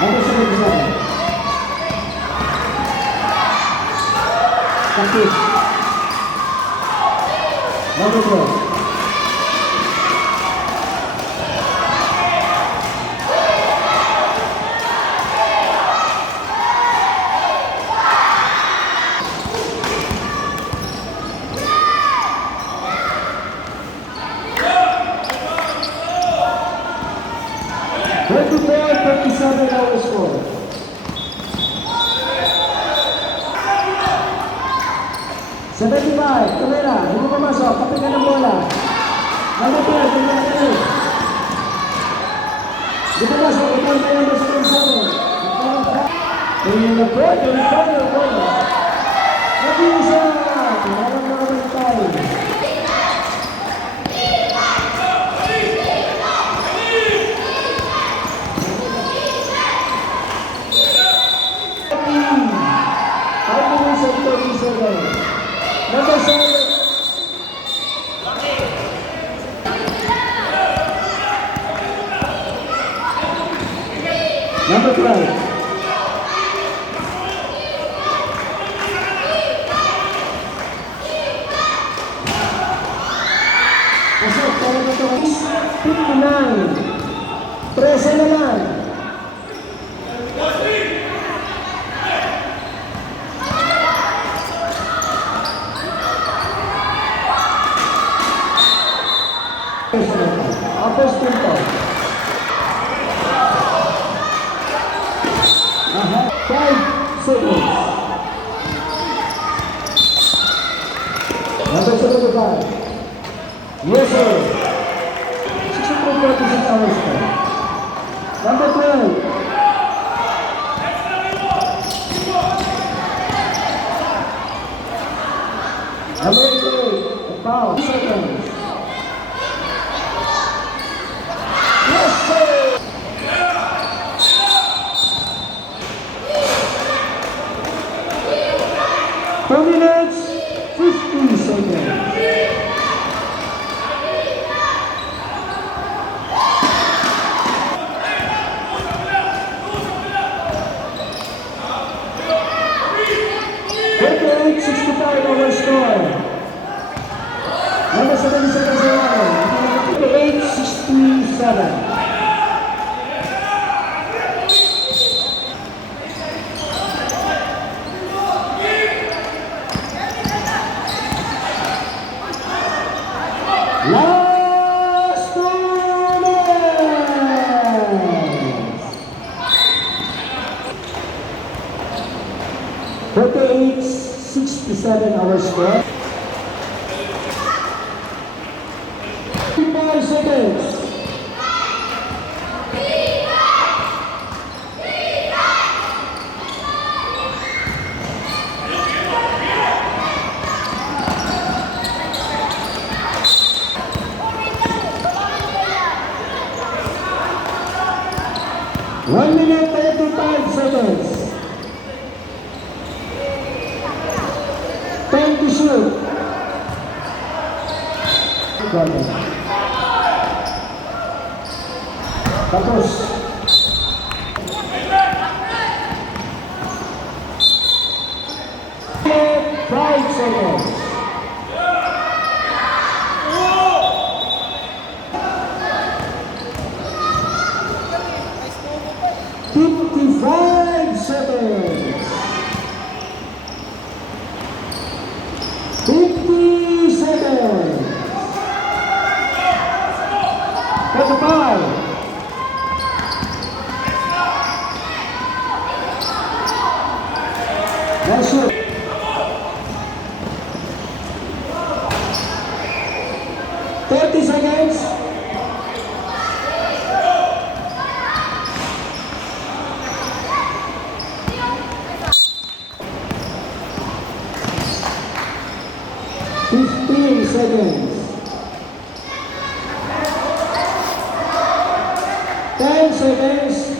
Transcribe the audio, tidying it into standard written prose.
Number 77. Sakit. Number 12. Our score. 75, kamera, hindi pumasok, kapitan ng bola. Number 12, hindi natin. Hindi pumasok, ikaw tayo number 77. Tingin na po, tingin na po. Nag-iisa, tingnan na naman tayo. Number 7. Number 12. Pasok, para ito 59. 13 na lang. Upper spin to. 5 seconds. Number 75. Yes, sir. 646 hours pa. Number 12. Number 8. A foul. 2 seconds. Yes, sir. 2 minutes, 50 seconds. Our score. Number 77 is alive. 58-67. Last 2 minutes. 67 our score. 5 seconds. One minute 35 seconds. 10 to shoot. Tapos. 5 seconds. Fifty-five seconds. 50 seconds. 45. Nice shoot. 30 seconds. 15 seconds. 10 seconds.